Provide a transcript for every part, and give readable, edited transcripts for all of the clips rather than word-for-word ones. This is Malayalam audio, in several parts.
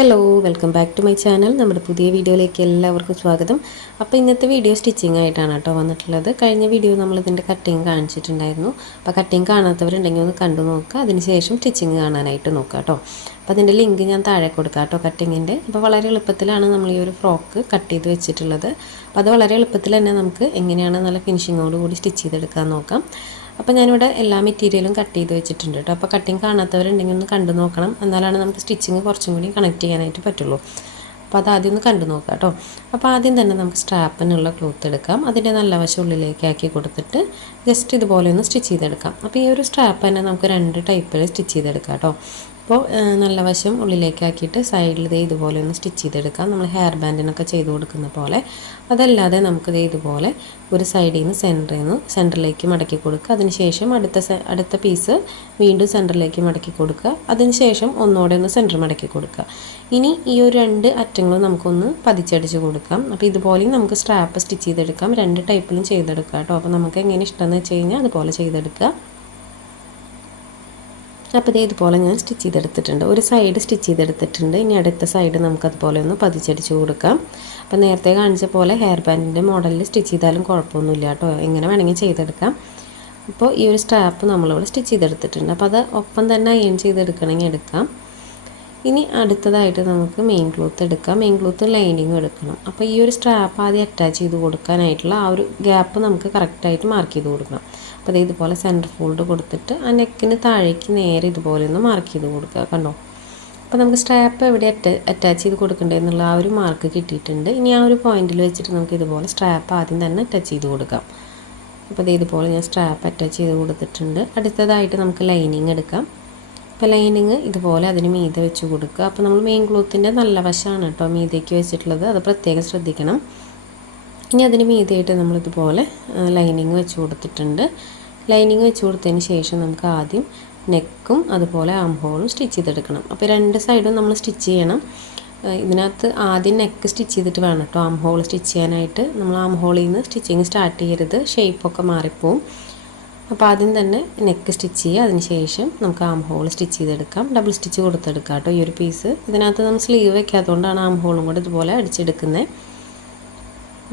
Hello welcome back to my channel. നമ്മുടെ പുതിയ വീഡിയോയിലേക്ക് എല്ലാവർക്കും സ്വാഗതം. അപ്പോൾ ഇന്നത്തെ വീഡിയോ സ്റ്റിച്ചിങ് ആയിട്ടാണ് കേട്ടോ വന്നിട്ടുള്ളത്. കഴിഞ്ഞ വീഡിയോ നമ്മളിതിൻ്റെ കട്ടിങ് കാണിച്ചിട്ടുണ്ടായിരുന്നു. അപ്പോൾ കട്ടിങ് കാണാത്തവരുണ്ടെങ്കിൽ ഒന്ന് കണ്ടു നോക്കുക, അതിനുശേഷം സ്റ്റിച്ചിങ് കാണാനായിട്ട് നോക്കുക കേട്ടോ. അപ്പോൾ അതിൻ്റെ ലിങ്ക് ഞാൻ താഴെ കൊടുക്കാം കേട്ടോ കട്ടിങ്ങിൻ്റെ. അപ്പോൾ വളരെ എളുപ്പത്തിലാണ് നമ്മൾ ഈ ഒരു ഫ്രോക്ക് കട്ട് ചെയ്ത് വെച്ചിട്ടുള്ളത്. അപ്പോൾ അത് വളരെ എളുപ്പത്തിൽ തന്നെ നമുക്ക് എങ്ങനെയാണ് നല്ല ഫിനിഷിങ്ങോട് കൂടി സ്റ്റിച്ച് ചെയ്തെടുക്കാൻ നോക്കാം. അപ്പോൾ ഞാനിവിടെ എല്ലാ മെറ്റീരിയലും കട്ട് ചെയ്ത് വെച്ചിട്ടുണ്ട് കേട്ടോ. അപ്പോൾ കട്ടിങ് കാണാത്തവരുണ്ടെങ്കിൽ ഒന്ന് കണ്ടു നോക്കണം, എന്നാലാണ് നമുക്ക് സ്റ്റിച്ചിങ് കുറച്ചും കൂടി കണക്ട് ചെയ്യാനായിട്ട് പറ്റുള്ളൂ. അപ്പോൾ അത് ആദ്യം ഒന്ന് കണ്ടു നോക്കാം കേട്ടോ. അപ്പോൾ ആദ്യം തന്നെ നമുക്ക് സ്ട്രാപ്പിനുള്ള ക്ലോത്ത് എടുക്കാം. അതിൻ്റെ നല്ല വശം ഉള്ളിലേക്ക് ആക്കി കൊടുത്തിട്ട് ജസ്റ്റ് ഇതുപോലെ ഒന്ന് സ്റ്റിച്ച് ചെയ്തെടുക്കാം. അപ്പോൾ ഈ ഒരു സ്ട്രാപ്പ് തന്നെ നമുക്ക് 2 ടൈപ്പിൽ സ്റ്റിച്ച് ചെയ്തെടുക്കാം കേട്ടോ. അപ്പോൾ നല്ല വശം ഉള്ളിലേക്കാക്കിയിട്ട് സൈഡിൽ ഇതുപോലെ ഒന്ന് സ്റ്റിച്ച് ചെയ്തെടുക്കാം, നമ്മൾ ഹെയർ ബാൻഡിനൊക്കെ ചെയ്ത് കൊടുക്കുന്ന പോലെ. അതല്ലാതെ നമുക്കിത് ഇതുപോലെ ഒരു സൈഡിൽ നിന്ന് സെൻറ്ററിലേക്ക് മടക്കി കൊടുക്കുക. അതിനുശേഷം അടുത്ത പീസ് വീണ്ടും സെൻറ്ററിലേക്ക് മടക്കി കൊടുക്കുക. അതിനുശേഷം ഒന്നുകൂടെ ഒന്ന് സെൻറ്റർ മടക്കി കൊടുക്കുക. ഇനി ഈ ഒരു 2 അറ്റങ്ങളും നമുക്കൊന്ന് പതിച്ചടിച്ച് കൊടുക്കാം. അപ്പോൾ ഇതുപോലെയും നമുക്ക് സ്ട്രാപ്പ് സ്റ്റിച്ച് ചെയ്തെടുക്കാം. 2 ടൈപ്പിലും ചെയ്തെടുക്കാം കേട്ടോ. അപ്പോൾ നമുക്ക് എങ്ങനെ ഇഷ്ടമെന്ന് വെച്ച് കഴിഞ്ഞാൽ അതുപോലെ ചെയ്തെടുക്കുക. അപ്പോൾ ഇതുപോലെ ഞാൻ സ്റ്റിച്ച് ചെയ്തെടുത്തിട്ടുണ്ട്. ഒരു സൈഡ് സ്റ്റിച്ച് ചെയ്തെടുത്തിട്ടുണ്ട്. ഇനി അടുത്ത സൈഡ് നമുക്കതുപോലെ ഒന്ന് പതിച്ചടിച്ച് കൊടുക്കാം. അപ്പോൾ നേരത്തെ കാണിച്ച പോലെ ഹെയർ ബാൻഡിൻ്റെ മോഡലിൽ സ്റ്റിച്ച് ചെയ്താലും കുഴപ്പമൊന്നുമില്ല കേട്ടോ, എങ്ങനെ വേണമെങ്കിൽ ചെയ്തെടുക്കാം. അപ്പോൾ ഈ ഒരു സ്ട്രാപ്പ് നമ്മളിവിടെ സ്റ്റിച്ച് ചെയ്തെടുത്തിട്ടുണ്ട്. അപ്പോൾ അത് ഒപ്പം തന്നെ അയൺ ചെയ്തെടുക്കണമെങ്കിൽ എടുക്കാം. ഇനി അടുത്തതായിട്ട് നമുക്ക് മെയിൻ ക്ലോത്ത് എടുക്കാം. മെയിൻ ക്ലോത്ത് ലൈനിങ്ങും എടുക്കണം. അപ്പോൾ ഈ ഒരു സ്ട്രാപ്പ് ആദ്യം അറ്റാച്ച് ചെയ്ത് കൊടുക്കാനായിട്ടുള്ള ആ ഒരു ഗ്യാപ്പ് നമുക്ക് കറക്റ്റായിട്ട് മാർക്ക് ചെയ്ത് കൊടുക്കണം. അപ്പോൾ ഇതുപോലെ സെൻറ്റർ ഫോൾഡ് കൊടുത്തിട്ട് ആ നെക്കിന് താഴേക്ക് നേരെ ഇതുപോലെ ഒന്ന് മാർക്ക് ചെയ്ത് കൊടുക്കുക. കണ്ടോ? അപ്പോൾ നമുക്ക് സ്ട്രാപ്പ് എവിടെ അറ്റാച്ച് ചെയ്ത് കൊടുക്കേണ്ടതെന്നുള്ള ആ ഒരു മാർക്ക് കിട്ടിയിട്ടുണ്ട്. ഇനി ആ ഒരു പോയിന്റിൽ വെച്ചിട്ട് നമുക്ക് ഇതുപോലെ സ്ട്രാപ്പ് ആദ്യം തന്നെ അറ്റാച്ച് ചെയ്ത് കൊടുക്കാം. അപ്പോൾ ഇതുപോലെ ഞാൻ സ്ട്രാപ്പ് അറ്റാച്ച് ചെയ്ത് കൊടുത്തിട്ടുണ്ട്. അടുത്തതായിട്ട് നമുക്ക് ലൈനിങ് എടുക്കാം. അപ്പോൾ ലൈനിങ് ഇതുപോലെ അതിന് മീതെ വെച്ച് കൊടുക്കുക. അപ്പോൾ നമ്മൾ മെയിൻ ക്ലോത്തിൻ്റെ നല്ല വശമാണ് കേട്ടോ മീതേക്ക് വെച്ചിട്ടുള്ളത്, അത് പ്രത്യേകം ശ്രദ്ധിക്കണം. ഇനി അതിന് മീതെയായിട്ട് നമ്മളിതുപോലെ ലൈനിങ് വെച്ച് കൊടുത്തിട്ടുണ്ട്. ലൈനിങ് വെച്ച് കൊടുത്തതിന് ശേഷം നമുക്ക് ആദ്യം നെക്കും അതുപോലെ ആം ഹോളും സ്റ്റിച്ച് ചെയ്തെടുക്കണം. അപ്പോൾ 2 സൈഡും നമ്മൾ സ്റ്റിച്ച് ചെയ്യണം. ഇതിനകത്ത് ആദ്യം നെക്ക് സ്റ്റിച്ച് ചെയ്തിട്ട് വേണം കേട്ടോ ആം ഹോൾ സ്റ്റിച്ച് ചെയ്യാനായിട്ട്. നമ്മൾ ആം ഹോളിൽ നിന്ന് സ്റ്റിച്ചിങ് സ്റ്റാർട്ട് ചെയ്യരുത്, ഷേപ്പൊക്കെ മാറിപ്പോവും. അപ്പോൾ ആദ്യം തന്നെ നെക്ക് സ്റ്റിച്ച് ചെയ്യുക, അതിനുശേഷം നമുക്ക് ആം ഹോൾ സ്റ്റിച്ച് ചെയ്തെടുക്കാം. ഡബിൾ സ്റ്റിച്ച് കൊടുത്തെടുക്കാം കേട്ടോ ഈ ഒരു പീസ്. ഇതിനകത്ത് നമ്മൾ സ്ലീവ് വെക്കാത്തതുകൊണ്ടാണ് ആം ഹോളും കൂടെ ഇതുപോലെ അടിച്ചെടുക്കുന്നത്.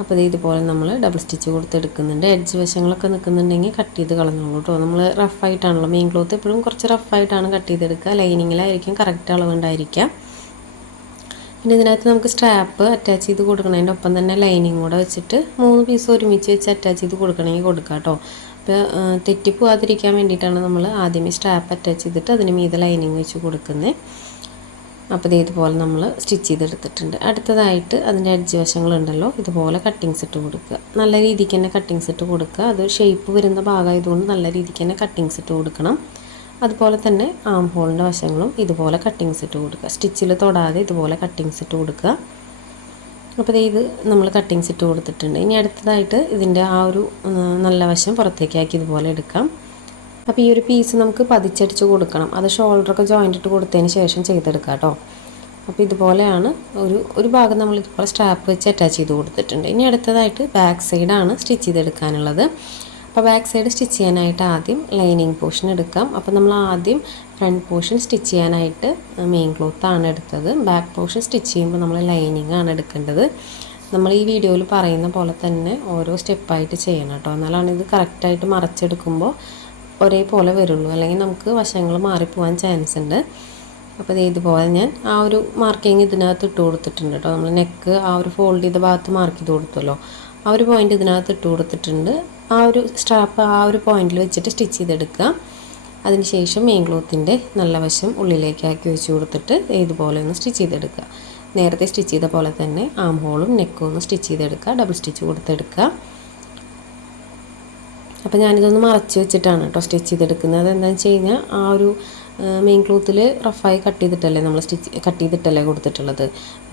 അപ്പോൾ ഇതുപോലെ നമ്മൾ ഡബിൾ സ്റ്റിച്ച് കൊടുത്തെടുക്കുന്നുണ്ട്. എഡ്ജ് വശങ്ങളൊക്കെ നിൽക്കുന്നുണ്ടെങ്കിൽ കട്ട് ചെയ്ത് കളഞ്ഞോളൂ കേട്ടോ. നമ്മൾ റഫായിട്ടാണല്ലോ മെയിൻ ക്ലോത്ത് എപ്പോഴും കുറച്ച് റഫായിട്ടാണ് കട്ട് ചെയ്തെടുക്കുക. ലൈനിങ്ങിലായിരിക്കും കറക്റ്റ് അളവുണ്ടായിരിക്കാം. പിന്നെ ഇതിനകത്ത് നമുക്ക് സ്ട്രാപ്പ് അറ്റാച്ച് ചെയ്ത് കൊടുക്കണതിൻ്റെ ഒപ്പം തന്നെ ലൈനിങ് കൂടെ വെച്ചിട്ട് 3 പീസ് ഒരുമിച്ച് വെച്ച് അറ്റാച്ച് ചെയ്ത് കൊടുക്കണമെങ്കിൽ കൊടുക്കാം കേട്ടോ. അപ്പോൾ തെറ്റിപ്പോവാതിരിക്കാൻ വേണ്ടിയിട്ടാണ് നമ്മൾ ആദ്യമേ സ്ട്രാപ്പ് അറ്റാച്ച് ചെയ്തിട്ട് അതിന് മീതെ ലൈനിങ് വെച്ച് കൊടുക്കുന്നത്. അപ്പോൾ ഇതുപോലെ നമ്മൾ സ്റ്റിച്ച് ചെയ്തെടുത്തിട്ടുണ്ട്. അടുത്തതായിട്ട് അതിൻ്റെ എഡ്ജ് വശങ്ങളുണ്ടല്ലോ, ഇതുപോലെ കട്ടിങ്സ് ഇട്ട് കൊടുക്കുക. നല്ല രീതിക്ക് തന്നെ കട്ടിങ്സ് ഇട്ട് കൊടുക്കുക. അത് ഷേപ്പ് വരുന്ന ഭാഗമായതുകൊണ്ട് നല്ല രീതിക്ക് തന്നെ കട്ടിങ്സ് ഇട്ട് കൊടുക്കണം. അതുപോലെ തന്നെ ആം ഹോളിൻ്റെ വശങ്ങളും ഇതുപോലെ കട്ടിങ്സ് ഇട്ട് കൊടുക്കുക. സ്റ്റിച്ചിൽ തൊടാതെ ഇതുപോലെ കട്ടിങ്സ് ഇട്ട് കൊടുക്കുക. അപ്പോൾ ഇത് നമ്മൾ കട്ടിങ്സ് ഇട്ട് കൊടുത്തിട്ടുണ്ട്. ഇനി അടുത്തതായിട്ട് ഇതിൻ്റെ ആ ഒരു നല്ല വശം പുറത്തേക്കാക്കി ഇതുപോലെ എടുക്കാം. അപ്പോൾ ഈ ഒരു പീസ് നമുക്ക് പതിച്ചടിച്ച് കൊടുക്കണം. അത് ഷോൾഡറൊക്കെ ജോയിൻ്റ് ഇട്ട് കൊടുത്തതിന് ശേഷം ചെയ്തെടുക്കാം കേട്ടോ. അപ്പോൾ ഇതുപോലെയാണ് ഒരു ഭാഗം നമ്മൾ ഇതുപോലെ സ്ട്രാപ്പ് വെച്ച് അറ്റാച്ച് ചെയ്ത് കൊടുത്തിട്ടുണ്ട്. ഇനി അടുത്തതായിട്ട് ബാക്ക് സൈഡാണ് സ്റ്റിച്ച് ചെയ്തെടുക്കാനുള്ളത്. അപ്പോൾ ബാക്ക് സൈഡ് സ്റ്റിച്ച് ചെയ്യാനായിട്ട് ആദ്യം ലൈനിങ് പോർഷൻ എടുക്കാം. അപ്പോൾ നമ്മൾ ആദ്യം ഫ്രണ്ട് പോർഷൻ സ്റ്റിച്ച് ചെയ്യാനായിട്ട് മെയിൻ ക്ലോത്താണ് എടുത്തത്. ബാക്ക് പോർഷൻ സ്റ്റിച്ച് ചെയ്യുമ്പോൾ നമ്മൾ ലൈനിങ് ആണ് എടുക്കേണ്ടത്. നമ്മൾ ഈ വീഡിയോയിൽ പറയുന്ന പോലെ തന്നെ ഓരോ സ്റ്റെപ്പായിട്ട് ചെയ്യണം കേട്ടോ, എന്നാലാണ് ഇത് കറക്റ്റായിട്ട് മറച്ചെടുക്കുമ്പോൾ ഒരേപോലെ വരുള്ളൂ, അല്ലെങ്കിൽ നമുക്ക് വശങ്ങൾ മാറിപ്പോവാൻ ചാൻസ് ഉണ്ട്. അപ്പോൾ ഇതുപോലെ ഞാൻ ആ ഒരു മാർക്കിങ് ഇതിനകത്ത് ഇട്ട് കൊടുത്തിട്ടുണ്ട് കേട്ടോ. നമ്മൾ നെക്ക് ആ ഒരു ഫോൾഡ് ചെയ്ത ഭാഗത്ത് മാർക്ക് ചെയ്ത് കൊടുത്തല്ലോ, ആ ഒരു പോയിൻ്റ് ഇതിനകത്ത് ഇട്ട് കൊടുത്തിട്ടുണ്ട്. ആ ഒരു സ്ട്രാപ്പ് ആ ഒരു പോയിന്റിൽ വെച്ചിട്ട് സ്റ്റിച്ച് ചെയ്തെടുക്കുക. അതിനുശേഷം മെയിൻ ക്ലോത്തിൻ്റെ നല്ല വശം ഉള്ളിലേക്കാക്കി വെച്ച് കൊടുത്തിട്ട് ഇതുപോലെ ഒന്ന് സ്റ്റിച്ച് ചെയ്തെടുക്കുക. നേരത്തെ സ്റ്റിച്ച് ചെയ്ത പോലെ തന്നെ ആം ഹോളും നെക്കും ഒന്ന് സ്റ്റിച്ച് ചെയ്തെടുക്കുക, ഡബിൾ സ്റ്റിച്ച് കൊടുത്തെടുക്കുക. അപ്പോൾ ഞാനിതൊന്ന് മറച്ച് വെച്ചിട്ടാണ് കേട്ടോ സ്റ്റിച്ച് ചെയ്തെടുക്കുന്നത്. അതെന്താണെന്ന് വെച്ച് കഴിഞ്ഞാൽ ആ ഒരു മെയിൻ ക്ലോത്തിൽ റഫായി കട്ട് ചെയ്തിട്ടല്ലേ കൊടുത്തിട്ടുള്ളത്.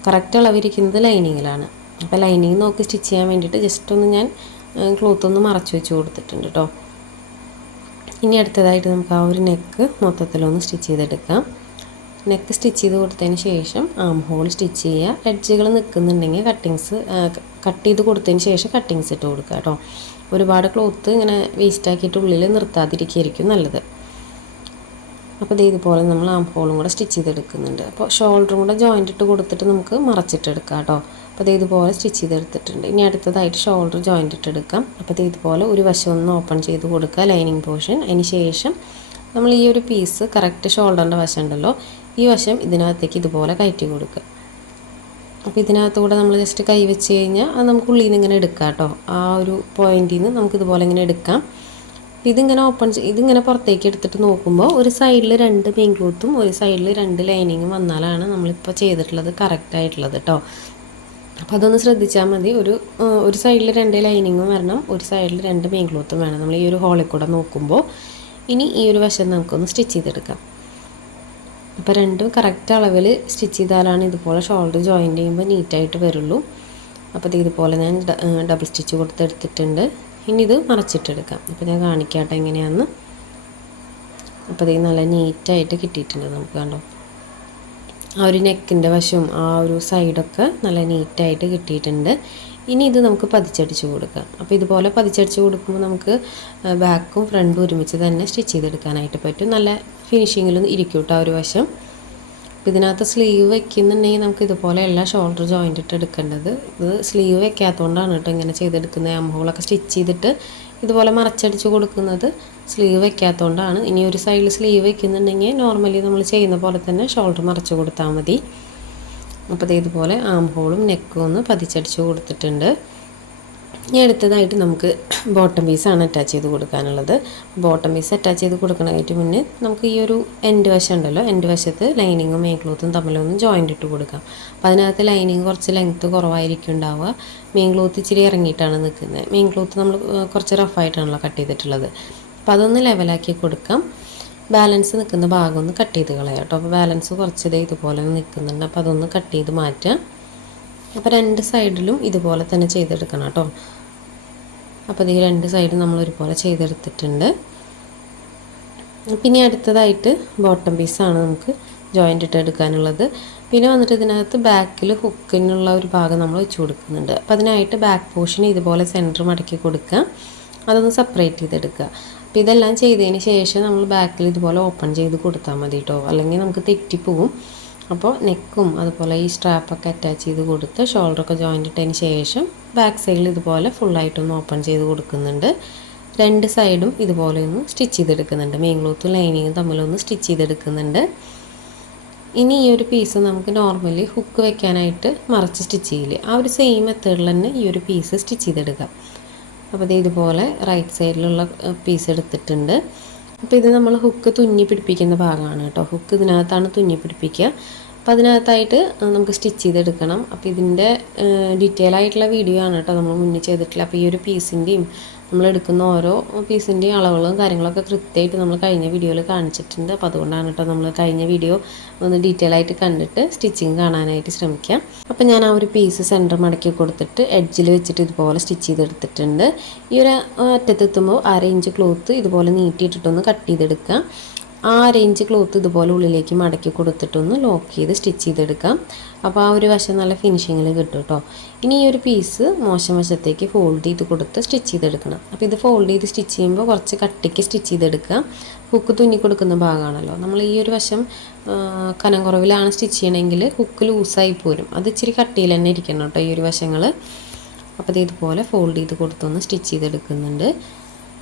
കറക്റ്റ് അളവിരിക്കുന്നത് ലൈനിങ്ങിലാണ്. അപ്പോൾ ലൈനിങ് നോക്കി സ്റ്റിച്ച് ചെയ്യാൻ വേണ്ടിയിട്ട് ജസ്റ്റ് ഒന്ന് ഞാൻ ക്ലോത്ത് ഒന്ന് മറച്ച് വെച്ച് കൊടുത്തിട്ടുണ്ട് കേട്ടോ. ഇനി അടുത്തതായിട്ട് നമുക്ക് ആ ഒരു നെക്ക് മൊത്തത്തിലൊന്ന് സ്റ്റിച്ച് ചെയ്തെടുക്കാം. നെക്ക് സ്റ്റിച്ച് ചെയ്ത് കൊടുത്തതിന് ശേഷം ആം ഹോൾ സ്റ്റിച്ച് ചെയ്യുക. എഡ്ജുകൾ നിൽക്കുന്നുണ്ടെങ്കിൽ കട്ട് ചെയ്ത് കൊടുത്തതിന് ശേഷം കട്ടിങ്സ് ഇട്ട് കൊടുക്കുക കേട്ടോ. ഒരുപാട് ക്ലോത്ത് ഇങ്ങനെ വേസ്റ്റ് ആക്കിയിട്ട് ഉള്ളിൽ നിർത്താതിരിക്കുകയായിരിക്കും നല്ലത്. അപ്പോൾ ഇതുപോലെ നമ്മൾ ആം ഹോളും കൂടെ സ്റ്റിച്ച് ചെയ്തെടുക്കുന്നുണ്ട്. അപ്പോൾ ഷോൾഡറും കൂടെ ജോയിൻ്റ് ഇട്ട് കൊടുത്തിട്ട് നമുക്ക് മറച്ചിട്ടെടുക്കാം കേട്ടോ. അപ്പോൾ ഇതുപോലെ സ്റ്റിച്ച് ചെയ്തെടുത്തിട്ടുണ്ട്. ഇനി അടുത്തതായിട്ട് ഷോൾഡർ ജോയിൻ്റ് ഇട്ടെടുക്കാം. അപ്പോൾ ഇതുപോലെ ഒരു വശം ഒന്ന് ഓപ്പൺ ചെയ്ത് കൊടുക്കുക, ലൈനിങ് പോർഷൻ. അതിന് ശേഷം നമ്മൾ ഈ ഒരു പീസ് കറക്റ്റ് ഷോൾഡറിൻ്റെ വശം ഉണ്ടല്ലോ, ഈ വശം ഇതിനകത്തേക്ക് ഇതുപോലെ കയറ്റി കൊടുക്കുക. അപ്പോൾ ഇതിനകത്തുകൂടെ നമ്മൾ ജസ്റ്റ് കൈ വെച്ച് കഴിഞ്ഞാൽ അത് നമുക്ക് ഉള്ളിൽ നിന്ന് ഇങ്ങനെ എടുക്കാം കേട്ടോ. ആ ഒരു പോയിന്റിൽ നിന്ന് നമുക്ക് ഇതുപോലെ ഇങ്ങനെ എടുക്കാം. ഇതിങ്ങനെ ഇതിങ്ങനെ പുറത്തേക്ക് എടുത്തിട്ട് നോക്കുമ്പോൾ ഒരു സൈഡിൽ 2 മെയിൻ ക്ലോത്തും ഒരു സൈഡിൽ 2 ലൈനിങ്ങും വന്നാലാണ് നമ്മളിപ്പോൾ ചെയ്തിട്ടുള്ളത് കറക്റ്റ് ആയിട്ടുള്ളത് കേട്ടോ. അപ്പോൾ അതൊന്ന് ശ്രദ്ധിച്ചാൽ മതി. ഒരു സൈഡിൽ 2 ലൈനിങ്ങും വരണം, ഒരു സൈഡിൽ 2 മെയിൻ ക്ലോത്തും വേണം നമ്മൾ ഈ ഒരു ഹോളിൽ കൂടെ നോക്കുമ്പോൾ. ഇനി ഈ ഒരു വശം നമുക്കൊന്ന് സ്റ്റിച്ച് ചെയ്തെടുക്കാം. അപ്പോൾ രണ്ടും കറക്റ്റ് അളവിൽ സ്റ്റിച്ച് ചെയ്താലാണ് ഇതുപോലെ ഷോൾഡർ ജോയിൻ്റ് ചെയ്യുമ്പോൾ നീറ്റായിട്ട് വരുള്ളൂ. അപ്പോൾ ഇതുപോലെ ഞാൻ ഡബിൾ സ്റ്റിച്ച് കൊടുത്തെടുത്തിട്ടുണ്ട്. ഇനി ഇത് മറച്ചിട്ടെടുക്കാം. അപ്പോൾ ഞാൻ കാണിക്കാട്ടെ എങ്ങനെയാണെന്ന്. അപ്പോൾ ഇത് നല്ല നീറ്റായിട്ട് കിട്ടിയിട്ടുണ്ട് നമുക്ക്, കണ്ടോ. ആ ഒരു നെക്കിൻ്റെ വശവും ആ ഒരു സൈഡൊക്കെ നല്ല നീറ്റായിട്ട് കിട്ടിയിട്ടുണ്ട്. ഇനി ഇത് നമുക്ക് പതിച്ചടിച്ച് കൊടുക്കാം. അപ്പോൾ ഇതുപോലെ പതിച്ചടിച്ച് കൊടുക്കുമ്പോൾ നമുക്ക് ബാക്കും ഫ്രണ്ടും ഒരുമിച്ച് തന്നെ സ്റ്റിച്ച് ചെയ്തെടുക്കാനായിട്ട് പറ്റും. നല്ല ഫിനിഷിങ്ങിലും ഇരിക്കും കേട്ടോ ആ ഒരു വശം. അപ്പോൾ ഇതിനകത്ത് സ്ലീവ് വയ്ക്കുന്നുണ്ടെങ്കിൽ നമുക്ക് ഇതുപോലെ എല്ലാ ഷോൾഡർ ജോയിൻ്റ് ഇട്ട് എടുക്കേണ്ടത്. ഇത് സ്ലീവ് വെക്കാത്തതുകൊണ്ടാണ് കേട്ടോ ഇങ്ങനെ ചെയ്തെടുക്കുന്നത്. ആം ഹോളൊക്കെ സ്റ്റിച്ച് ചെയ്തിട്ട് ഇതുപോലെ മറച്ചടിച്ച് കൊടുക്കുന്നത് സ്ലീവ് വെക്കാത്തതുകൊണ്ടാണ്. ഇനി ഒരു സൈഡിൽ സ്ലീവ് വെക്കുന്നുണ്ടെങ്കിൽ നോർമലി നമ്മൾ ചെയ്യുന്ന പോലെ തന്നെ ഷോൾഡർ മറച്ച് കൊടുത്താൽ മതി. അപ്പോൾ ഇതുപോലെ ആം ഹോളും നെക്കും ഒന്ന് പതിച്ചടിച്ച് കൊടുത്തിട്ടുണ്ട്. ഇനി അടുത്തതായിട്ട് നമുക്ക് ബോട്ടം പീസാണ് അറ്റാച്ച് ചെയ്ത് കൊടുക്കാനുള്ളത്. ബോട്ടം പീസ് അറ്റാച്ച് ചെയ്ത് കൊടുക്കണതിന് മുന്നേ നമുക്ക് ഈ ഒരു എൻഡ് വശം ഉണ്ടല്ലോ, എൻഡ് വശത്ത് ലൈനിങ്ങും മെയിൻ ക്ലോത്തും തമ്മിലൊന്ന് ജോയിൻ്റ് ഇട്ട് കൊടുക്കാം. അപ്പോൾ അതിനകത്ത് ലൈനിങ് കുറച്ച് ലെങ്ത്ത് കുറവായിരിക്കും ഉണ്ടാവുക. മെയിൻ ക്ലോത്ത് ഇച്ചിരി ഇറങ്ങിയിട്ടാണ് നിൽക്കുന്നത്. മെയിൻ ക്ലോത്ത് നമ്മൾ കുറച്ച് റഫായിട്ടാണല്ലോ കട്ട് ചെയ്തിട്ടുള്ളത്. അപ്പോൾ അതൊന്ന് ലെവലാക്കി കൊടുക്കാം. ബാലൻസ് നിൽക്കുന്ന ഭാഗം ഒന്ന് കട്ട് ചെയ്ത് കളയാം കേട്ടോ. അപ്പോൾ ബാലൻസ് കുറച്ച് ഇതുപോലെ നിൽക്കുന്നുണ്ട്. അപ്പോൾ അതൊന്ന് കട്ട് ചെയ്ത് മാറ്റാം. അപ്പോൾ 2 സൈഡിലും ഇതുപോലെ തന്നെ ചെയ്തെടുക്കണം കേട്ടോ. അപ്പോൾ ഈ 2 സൈഡും നമ്മൾ ഒരുപോലെ ചെയ്തെടുത്തിട്ടുണ്ട്. പിന്നെ അടുത്തതായിട്ട് ബോട്ടം പീസാണ് നമുക്ക് ജോയിൻ്റ് ഇട്ട് എടുക്കാനുള്ളത്. പിന്നെ വന്നിട്ട് ഇതിനകത്ത് ബാക്കിൽ ഹുക്കിനുള്ള ഒരു ഭാഗം നമ്മൾ വെച്ച് കൊടുക്കുന്നുണ്ട്. അപ്പോൾ അതിനായിട്ട് ബാക്ക് പോർഷൻ ഇതുപോലെ സെൻറ്റർ മടക്കി കൊടുക്കുക, അതൊന്ന് സെപ്പറേറ്റ് ചെയ്തെടുക്കുക. അപ്പോൾ ഇതെല്ലാം ചെയ്തതിന് ശേഷം നമ്മൾ ബാക്കിൽ ഇതുപോലെ ഓപ്പൺ ചെയ്ത് കൊടുത്താൽ മതി കേട്ടോ, അല്ലെങ്കിൽ നമുക്ക് തെറ്റിപ്പോവും. അപ്പോൾ നെക്കും അതുപോലെ ഈ സ്ട്രാപ്പൊക്കെ അറ്റാച്ച് ചെയ്ത് കൊടുത്ത് ഷോൾഡറൊക്കെ ജോയിൻ്റ് ഇട്ടതിന് ശേഷം ബാക്ക് സൈഡിൽ ഇതുപോലെ ഫുള്ളായിട്ടൊന്ന് ഓപ്പൺ ചെയ്ത് കൊടുക്കുന്നുണ്ട്. 2 സൈഡും ഇതുപോലെ ഒന്ന് സ്റ്റിച്ച് ചെയ്തെടുക്കുന്നുണ്ട്. മെയിൻ ക്ലോത്തും ലൈനിങ്ങും തമ്മിലൊന്ന് സ്റ്റിച്ച് ചെയ്തെടുക്കുന്നുണ്ട്. ഇനി ഈ ഒരു പീസ് നമുക്ക് നോർമലി ഹുക്ക് വെക്കാനായിട്ട് മറച്ച് സ്റ്റിച്ച് ചെയ്യില്ലേ, ആ ഒരു സെയിം മെത്തേഡിൽ തന്നെ ഈ ഒരു പീസ് സ്റ്റിച്ച് ചെയ്തെടുക്കാം. അപ്പോൾ ഇതുപോലെ റൈറ്റ് സൈഡിലുള്ള പീസ് എടുത്തിട്ടുണ്ട്. അപ്പോൾ ഇത് നമ്മൾ ഹുക്ക് തുന്നി പിടിപ്പിക്കുന്ന ഭാഗമാണ് കേട്ടോ. ഹുക്ക് ഇതിനകത്താണ് തുന്നി പിടിപ്പിക്കുക. അപ്പോൾ അതിനകത്തായിട്ട് നമുക്ക് സ്റ്റിച്ച് ചെയ്തെടുക്കണം. അപ്പോൾ ഇതിൻ്റെ ഡീറ്റെയിൽ ആയിട്ടുള്ള വീഡിയോ ആണ് കേട്ടോ നമ്മൾ മുന്നേ ചെയ്തിട്ടില്ല. അപ്പോൾ ഈ ഒരു പീസിൻ്റെയും നമ്മൾ എടുക്കുന്ന ഓരോ പീസിൻ്റെയും അളവുകളും കാര്യങ്ങളൊക്കെ കൃത്യമായിട്ട് നമ്മൾ കഴിഞ്ഞ വീഡിയോയിൽ കാണിച്ചിട്ടുണ്ട്. അപ്പോൾ അതുകൊണ്ടാണ് കേട്ടോ നമ്മൾ കഴിഞ്ഞ വീഡിയോ ഒന്ന് ഡീറ്റെയിൽ ആയിട്ട് കണ്ടിട്ട് സ്റ്റിച്ചിങ് കാണാനായിട്ട് ശ്രമിക്കാം. അപ്പോൾ ഞാൻ ആ ഒരു പീസ് സെൻറ്റർ മടക്കി കൊടുത്തിട്ട് എഡ്ജിൽ വെച്ചിട്ട് ഇതുപോലെ സ്റ്റിച്ച് ചെയ്തെടുത്തിട്ടുണ്ട്. ഈ ഒരു അറ്റത്തെത്തുമ്പോൾ 1/2 ഇഞ്ച് ക്ലോത്ത് ഇതുപോലെ നീട്ടിയിട്ടിട്ടൊന്ന് കട്ട് ചെയ്തെടുക്കുക. ആ 1/2 ഇഞ്ച് ക്ലോത്ത് ഇതുപോലെ ഉള്ളിലേക്ക് മടക്കി കൊടുത്തിട്ടൊന്ന് ലോക്ക് ചെയ്ത് സ്റ്റിച്ച് ചെയ്തെടുക്കാം. അപ്പോൾ ആ ഒരു വശം നല്ല ഫിനിഷിങ്ങിൽ കിട്ടും കേട്ടോ. ഇനി ഈ ഒരു പീസ് മോശം വശത്തേക്ക് ഫോൾഡ് ചെയ്ത് കൊടുത്ത് സ്റ്റിച്ച് ചെയ്തെടുക്കണം. അപ്പോൾ ഇത് ഫോൾഡ് ചെയ്ത് സ്റ്റിച്ച് ചെയ്യുമ്പോൾ കുറച്ച് കട്ടിക്ക് സ്റ്റിച്ച് ചെയ്തെടുക്കുക. ഹുക്ക് തുന്നി കൊടുക്കുന്ന ഭാഗമാണല്ലോ, നമ്മൾ ഈ ഒരു വശം കനം കുറവിലാണ് സ്റ്റിച്ച് ചെയ്യണമെങ്കിൽ ഹുക്ക് ലൂസായി പോരും. അത് ഇച്ചിരി കട്ടിയിൽ തന്നെ ഇരിക്കണം കേട്ടോ ഈ ഒരു വശങ്ങൾ. അപ്പോൾ ഇതുപോലെ ഫോൾഡ് ചെയ്ത് കൊടുത്തൊന്ന് സ്റ്റിച്ച് ചെയ്തെടുക്കുന്നുണ്ട്.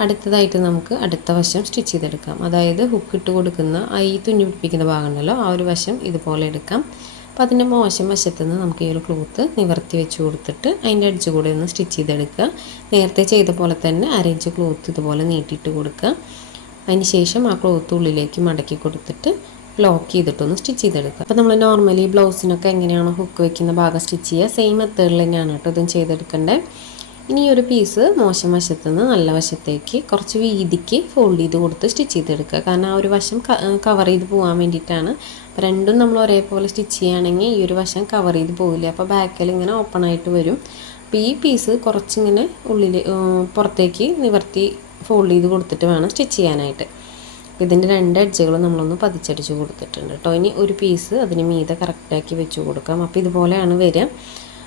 അടുത്തതായിട്ട് നമുക്ക് അടുത്ത വശം സ്റ്റിച്ച് ചെയ്തെടുക്കാം. അതായത് ഹുക്ക് ഇട്ട് കൊടുക്കുന്ന ഈ തുന്നി പിടിപ്പിക്കുന്ന ഭാഗം ഉണ്ടല്ലോ, ആ ഒരു വശം ഇതുപോലെ എടുക്കാം. അപ്പോൾ അതിൻ്റെ മോശം വശത്ത് നിന്ന് നമുക്ക് ഈ ഒരു ക്ലോത്ത് നിവർത്തി വെച്ച് കൊടുത്തിട്ട് അതിൻ്റെ അടിച്ച് കൂടെ ഒന്ന് സ്റ്റിച്ച് ചെയ്തെടുക്കുക. നേരത്തെ ചെയ്ത പോലെ തന്നെ 1/2 ഇഞ്ച് ക്ലോത്ത് ഇതുപോലെ നീട്ടിയിട്ട് കൊടുക്കുക. അതിന് ശേഷം ആ ക്ലോത്ത് ഉള്ളിലേക്ക് മടക്കി കൊടുത്തിട്ട് ലോക്ക് ചെയ്തിട്ടൊന്ന് സ്റ്റിച്ച് ചെയ്തെടുക്കുക. അപ്പോൾ നമ്മൾ നോർമലി ബ്ലൗസിനൊക്കെ എങ്ങനെയാണോ ഹുക്ക് വയ്ക്കുന്ന ഭാഗം സ്റ്റിച്ച് ചെയ്യുക, സെയിം മെത്തേഡിൽ തന്നെയാണ് കേട്ടോ ഇതും ചെയ്തെടുക്കേണ്ടത്. ഇനി ഈ ഒരു പീസ് മോശം വശത്ത് നിന്ന് നല്ല വശത്തേക്ക് കുറച്ച് വീതിക്ക് ഫോൾഡ് ചെയ്ത് കൊടുത്ത് സ്റ്റിച്ച് ചെയ്തെടുക്കുക. കാരണം ആ ഒരു വശം കവർ ചെയ്ത് പോകാൻ വേണ്ടിയിട്ടാണ്. അപ്പോൾ രണ്ടും നമ്മൾ ഒരേപോലെ സ്റ്റിച്ച് ചെയ്യുകയാണെങ്കിൽ ഈ ഒരു വശം കവർ ചെയ്ത് പോകില്ല. അപ്പോൾ ബാക്കിൽ ഇങ്ങനെ ഓപ്പൺ ആയിട്ട് വരും. അപ്പോൾ ഈ പീസ് കുറച്ചിങ്ങനെ ഉള്ളിൽ പുറത്തേക്ക് നിവർത്തി ഫോൾഡ് ചെയ്ത് കൊടുത്തിട്ട് വേണം സ്റ്റിച്ച് ചെയ്യാനായിട്ട്. അപ്പോൾ ഇതിൻ്റെ 2 എഡ്ജുകളും നമ്മളൊന്ന് പതിച്ചടിച്ച് കൊടുത്തിട്ടുണ്ട് കേട്ടോ. ഇനി ഒരു പീസ് അതിന് മീതെ കറക്റ്റാക്കി വെച്ച് കൊടുക്കാം. അപ്പോൾ ഇതുപോലെയാണ് വരിക.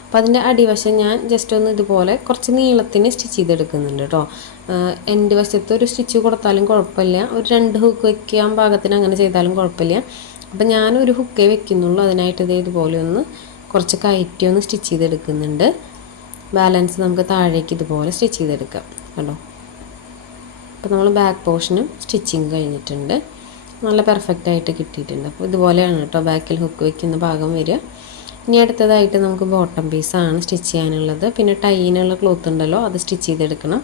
അപ്പോൾ അതിൻ്റെ അടിവശം ഞാൻ ജസ്റ്റ് ഒന്ന് ഇതുപോലെ കുറച്ച് നീളത്തിന് സ്റ്റിച്ച് ചെയ്തെടുക്കുന്നുണ്ട് കേട്ടോ. എൻ്റെ വശത്ത് ഒരു സ്റ്റിച്ച് കൊടുത്താലും കുഴപ്പമില്ല, ഒരു 2 ഹുക്ക് വയ്ക്കാൻ പാകത്തിന് അങ്ങനെ ചെയ്താലും കുഴപ്പമില്ല. അപ്പോൾ ഞാനൊരു ഹുക്കേ വെക്കുന്നുള്ളൂ. അതിനായിട്ട് ഇതുപോലെ ഒന്ന് കുറച്ച് കയറ്റി ഒന്ന് സ്റ്റിച്ച് ചെയ്തെടുക്കുന്നുണ്ട്. ബാലൻസ് നമുക്ക് താഴേക്ക് ഇതുപോലെ സ്റ്റിച്ച് ചെയ്തെടുക്കാം കണ്ടോ. അപ്പോൾ നമ്മൾ ബാക്ക് പോർഷനും സ്റ്റിച്ചിങ് കഴിഞ്ഞിട്ടുണ്ട്, നല്ല പെർഫെക്റ്റ് ആയിട്ട് കിട്ടിയിട്ടുണ്ട്. അപ്പോൾ ഇതുപോലെയാണ് കേട്ടോ ബാക്കിൽ ഹുക്ക് വയ്ക്കുന്ന ഭാഗം വരിക. ഇനി അടുത്തതായിട്ട് നമുക്ക് ബോട്ടം പീസാണ് സ്റ്റിച്ച് ചെയ്യാനുള്ളത്. പിന്നെ ടൈയിനുള്ള ക്ലോത്ത് ഉണ്ടല്ലോ, അത് സ്റ്റിച്ച് ചെയ്തെടുക്കണം.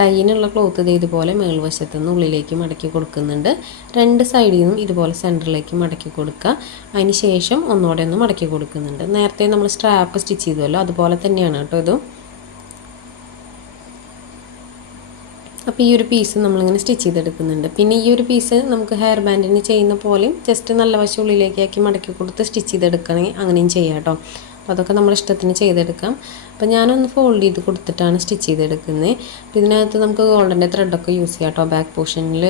ടൈയിനുള്ള ക്ലോത്ത് ഇതുപോലെ മേൽവശത്തു നിന്ന് ഉള്ളിലേക്ക് മടക്കി കൊടുക്കുന്നുണ്ട്. 2 സൈഡിൽ നിന്നും ഇതുപോലെ സെൻറ്ററിലേക്ക് മടക്കി കൊടുക്കുക. അതിന് ശേഷം ഒന്നുകൂടെ ഒന്ന് മടക്കി കൊടുക്കുന്നുണ്ട്. നേരത്തെ നമ്മൾ സ്ട്രാപ്പ് സ്റ്റിച്ച് ചെയ്തുവല്ലോ, അതുപോലെ തന്നെയാണ് കേട്ടോ ഇതും. അപ്പോൾ ഈ ഒരു പീസ് നമ്മളിങ്ങനെ സ്റ്റിച്ച് ചെയ്തെടുക്കുന്നുണ്ട്. പിന്നെ ഈ ഒരു പീസ് നമുക്ക് ഹെയർ ബാൻഡിന് ചെയ്യുന്ന പോലെയും ജസ്റ്റ് നല്ല വശം ഉള്ളിലേക്കാക്കി മടക്കി കൊടുത്ത് സ്റ്റിച്ച് ചെയ്തെടുക്കണമെങ്കിൽ അങ്ങനെയും ചെയ്യാം കേട്ടോ. അപ്പോൾ അതൊക്കെ നമ്മുടെ ഇഷ്ടത്തിന് ചെയ്തെടുക്കാം. അപ്പോൾ ഞാനൊന്ന് ഫോൾഡ് ചെയ്ത് കൊടുത്തിട്ടാണ് സ്റ്റിച്ച് ചെയ്തെടുക്കുന്നത്. അപ്പോൾ ഇതിനകത്ത് നമുക്ക് ഗോൾഡൻ്റെ ത്രെഡൊക്കെ യൂസ് ചെയ്യാം കേട്ടോ. ബാക്ക് പോർഷനിൽ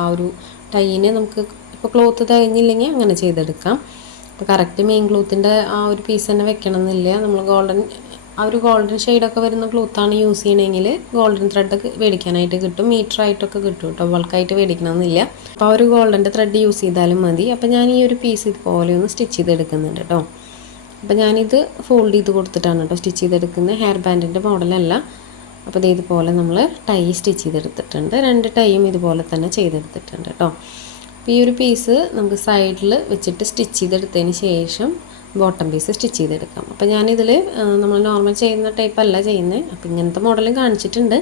ആ ഒരു ടൈയിന് നമുക്ക് ഇപ്പോൾ ക്ലോത്ത് തികഞ്ഞില്ലെങ്കിൽ അങ്ങനെ ചെയ്തെടുക്കാം. അപ്പോൾ കറക്റ്റ് മെയിൻ ക്ലോത്തിൻ്റെ ആ ഒരു പീസ് തന്നെ വെക്കണം എന്നില്ല. നമ്മൾ ആ ഒരു ഗോൾഡൻ ഷെയ്ഡൊക്കെ വരുന്ന ക്ലോത്താണ് യൂസ് ചെയ്യണമെങ്കിൽ ഗോൾഡൻ ത്രെഡൊക്കെ മേടിക്കാനായിട്ട് കിട്ടും, മീറ്ററായിട്ടൊക്കെ കിട്ടും കേട്ടോ, ബൾക്കായിട്ട് മേടിക്കണമെന്നില്ല. അപ്പോൾ ആ ഒരു ഗോൾഡൻ്റെ ത്രെഡ് യൂസ് ചെയ്താലും മതി. അപ്പോൾ ഞാൻ ഈ ഒരു പീസ് ഇതുപോലെ ഒന്ന് സ്റ്റിച്ച് ചെയ്തെടുക്കുന്നുണ്ട് കേട്ടോ. അപ്പോൾ ഞാനിത് ഫോൾഡ് ചെയ്ത് കൊടുത്തിട്ടാണ് കേട്ടോ സ്റ്റിച്ച് ചെയ്തെടുക്കുന്നത്, ഹെയർ ബാൻഡിൻ്റെ മോഡലല്ല. അപ്പോൾ ഇതുപോലെ നമ്മൾ ടൈ സ്റ്റിച്ച് ചെയ്തെടുത്തിട്ടുണ്ട്, 2 ടൈയും ഇതുപോലെ തന്നെ ചെയ്തെടുത്തിട്ടുണ്ട് കേട്ടോ. അപ്പോൾ ഈ ഒരു പീസ് നമുക്ക് സൈഡിൽ വെച്ചിട്ട് സ്റ്റിച്ച് ചെയ്തെടുത്തതിന് ശേഷം ബോട്ടം പീസ് സ്റ്റിച്ച് ചെയ്തെടുക്കാം. അപ്പോൾ ഞാനിതിൽ നമ്മൾ നോർമൽ ചെയ്യുന്ന ടൈപ്പ് അല്ല ചെയ്യുന്നത്, അപ്പോൾ ഇങ്ങനത്തെ മോഡലും കാണിച്ചിട്ടുണ്ട്.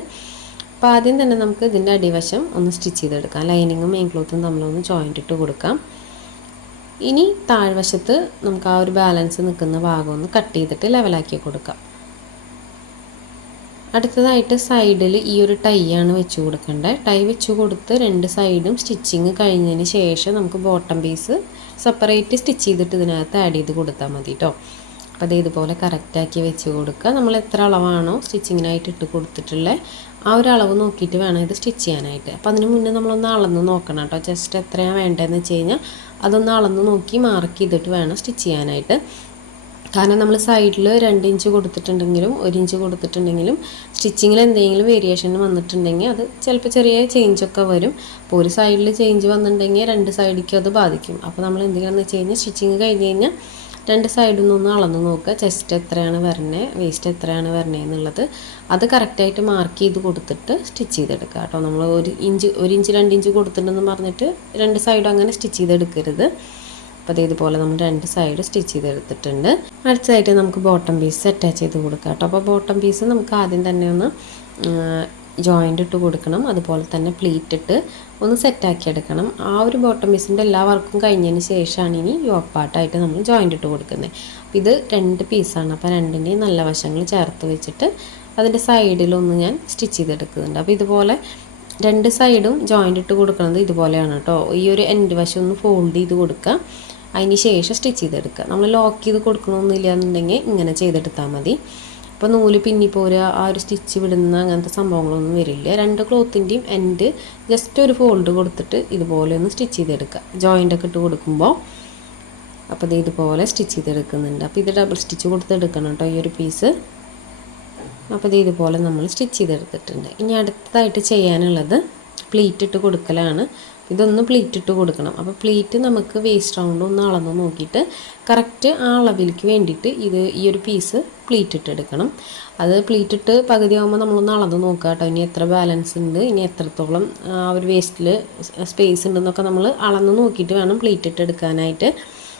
അപ്പോൾ ആദ്യം തന്നെ നമുക്ക് ഇതിൻ്റെ അടിവശം ഒന്ന് സ്റ്റിച്ച് ചെയ്തെടുക്കാം. ലൈനിങ്ങും മെയിൻ ക്ലോത്തും തമ്മിലൊന്ന് ജോയിൻ്റ് ഇട്ട് കൊടുക്കാം. ഇനി താഴ്വശത്ത് നമുക്ക് ആ ഒരു ബാലൻസ് നിൽക്കുന്ന ഭാഗം ഒന്ന് കട്ട് ചെയ്തിട്ട് ലെവലാക്കി കൊടുക്കാം. അടുത്തതായിട്ട് സൈഡിൽ ഈ ഒരു ടൈയാണ് വെച്ച് കൊടുക്കേണ്ടത്. ടൈ വെച്ച് കൊടുത്ത് 2 സൈഡും സ്റ്റിച്ചിങ് കഴിഞ്ഞതിന് ശേഷം നമുക്ക് ബോട്ടം പീസ് സെപ്പറേറ്റ് സ്റ്റിച്ച് ചെയ്തിട്ട് ഇതിനകത്ത് ആഡ് ചെയ്ത് കൊടുത്താൽ മതി കേട്ടോ. അപ്പോൾ ഇതുപോലെ കറക്റ്റാക്കി വെച്ച് കൊടുക്കുക. നമ്മൾ എത്ര അളവാണോ സ്റ്റിച്ചിങ്ങിനായിട്ട് ഇട്ട് കൊടുത്തിട്ടുള്ളത് ആ ഒരു അളവ് നോക്കിയിട്ട് വേണം ഇത് സ്റ്റിച്ച് ചെയ്യാനായിട്ട്. അപ്പോൾ അതിന് മുന്നേ നമ്മളൊന്ന് അളന്ന് നോക്കണം കേട്ടോ. ജസ്റ്റ് എത്രയാണ് വേണ്ടതെന്ന് വെച്ച് കഴിഞ്ഞാൽ അതൊന്ന് അളന്ന് നോക്കി മാർക്ക് ചെയ്തിട്ട് വേണം സ്റ്റിച്ച് ചെയ്യാനായിട്ട്. കാരണം നമ്മൾ സൈഡിൽ 2 ഇഞ്ച് കൊടുത്തിട്ടുണ്ടെങ്കിലും 1 ഇഞ്ച് കൊടുത്തിട്ടുണ്ടെങ്കിലും സ്റ്റിച്ചിങ്ങിൽ എന്തെങ്കിലും വേരിയേഷൻ വന്നിട്ടുണ്ടെങ്കിൽ അത് ചിലപ്പോൾ ചെറിയ ചേഞ്ചൊക്കെ വരും. അപ്പോൾ ഒരു സൈഡിൽ ചേഞ്ച് വന്നിട്ടുണ്ടെങ്കിൽ 2 സൈഡിലേക്കും അത് ബാധിക്കും. അപ്പോൾ നമ്മൾ എന്തെങ്കിലുമെന്ന് വെച്ച് കഴിഞ്ഞാൽ സ്റ്റിച്ചിങ് കഴിഞ്ഞ് കഴിഞ്ഞാൽ 2 സൈഡിൽ നിന്നൊന്ന് അളന്ന് നോക്കുക. ചെസ്റ്റ് എത്രയാണ് വരണേ, വേസ്റ്റ് എത്രയാണ് വരണേ എന്നുള്ളത് അത് കറക്റ്റായിട്ട് മാർക്ക് ചെയ്ത് കൊടുത്തിട്ട് സ്റ്റിച്ച് ചെയ്തെടുക്കുക കേട്ടോ. നമ്മൾ 1 ഇഞ്ച് 2 ഇഞ്ച് കൊടുത്തിട്ടുണ്ടെന്ന് പറഞ്ഞിട്ട് 2 സൈഡും അങ്ങനെ സ്റ്റിച്ച് ചെയ്തെടുക്കരുത്. അപ്പോൾ ഇതുപോലെ നമ്മൾ 2 സൈഡ് സ്റ്റിച്ച് ചെയ്തെടുത്തിട്ടുണ്ട്. അടുത്തതായിട്ട് നമുക്ക് ബോട്ടം പീസ് അറ്റാച്ച് ചെയ്ത് കൊടുക്കാം കേട്ടോ. അപ്പോൾ ബോട്ടം പീസ് നമുക്ക് ആദ്യം തന്നെ ഒന്ന് ജോയിൻ്റ് ഇട്ട് കൊടുക്കണം, അതുപോലെ തന്നെ പ്ലീറ്റ് ഇട്ട് ഒന്ന് സെറ്റാക്കി എടുക്കണം. ആ ഒരു ബോട്ടം പീസിൻ്റെ എല്ലാ വർക്കും കഴിഞ്ഞതിന് ശേഷമാണ് ഇനി യോക്ക് പാർട്ടായിട്ട് നമ്മൾ ജോയിൻ്റ് ഇട്ട് കൊടുക്കുന്നത്. അപ്പോൾ ഇത് 2 പീസാണ്. അപ്പോൾ 2ൻ്റെയും നല്ല വശങ്ങൾ ചേർത്ത് വെച്ചിട്ട് അതിൻ്റെ സൈഡിലൊന്ന് ഞാൻ സ്റ്റിച്ച് ചെയ്തെടുക്കുന്നുണ്ട്. അപ്പോൾ ഇതുപോലെ 2 സൈഡും ജോയിൻ്റ് ഇട്ട് കൊടുക്കുന്നത് ഇതുപോലെയാണ് കേട്ടോ. ഈ ഒരു എൻഡ് വശം ഒന്ന് ഫോൾഡ് ചെയ്ത് കൊടുക്കുക, അതിന് ശേഷം സ്റ്റിച്ച് ചെയ്തെടുക്കുക. നമ്മൾ ലോക്ക് ചെയ്ത് കൊടുക്കണമെന്നില്ല എന്നുണ്ടെങ്കിൽ ഇങ്ങനെ ചെയ്തെടുത്താൽ മതി. അപ്പോൾ നൂല് പിന്നിപ്പോരുക, ആ ഒരു സ്റ്റിച്ച് വിടുന്ന അങ്ങനത്തെ സംഭവങ്ങളൊന്നും വരില്ല. 2 ക്ലോത്തിൻ്റെയും എൻഡ് ജസ്റ്റ് ഒരു ഫോൾഡ് കൊടുത്തിട്ട് ഇതുപോലെ ഒന്ന് സ്റ്റിച്ച് ചെയ്തെടുക്കുക, ജോയിൻ്റൊക്കെ ഇട്ട് കൊടുക്കുമ്പോൾ. അപ്പോൾ ഇതുപോലെ സ്റ്റിച്ച് ചെയ്തെടുക്കുന്നുണ്ട്. അപ്പോൾ ഇത് ഡബിൾ സ്റ്റിച്ച് കൊടുത്തെടുക്കണം കേട്ടോ ഈ ഒരു പീസ്. അപ്പോൾ ഇതുപോലെ നമ്മൾ സ്റ്റിച്ച് ചെയ്തെടുത്തിട്ടുണ്ട്. ഇനി അടുത്തതായിട്ട് ചെയ്യാനുള്ളത് പ്ലീറ്റ് ഇട്ട് കൊടുക്കലാണ്. ഇതൊന്ന് പ്ലീറ്റ് ഇട്ട് കൊടുക്കണം. അപ്പോൾ പ്ലീറ്റ് നമുക്ക് വേസ്റ്റ് റൗണ്ട് ഒന്ന് അളന്ന് നോക്കിയിട്ട് കറക്റ്റ് ആ അളവിലേക്ക് വേണ്ടിയിട്ട് ഈ ഒരു പീസ് പ്ലീറ്റ് ഇട്ടെടുക്കണം. അത് പ്ലീറ്റ് ഇട്ട് പകുതി ആകുമ്പോൾ നമ്മളൊന്ന് അളന്ന് നോക്കുക കേട്ടോ. ഇനി എത്ര ബാലൻസ് ഉണ്ട്, ഇനി എത്രത്തോളം ആ ഒരു വേസ്റ്റിൽ സ്പേസ് ഉണ്ടെന്നൊക്കെ നമ്മൾ അളന്ന് നോക്കിയിട്ട് വേണം പ്ലീറ്റ് ഇട്ടെടുക്കാനായിട്ട്.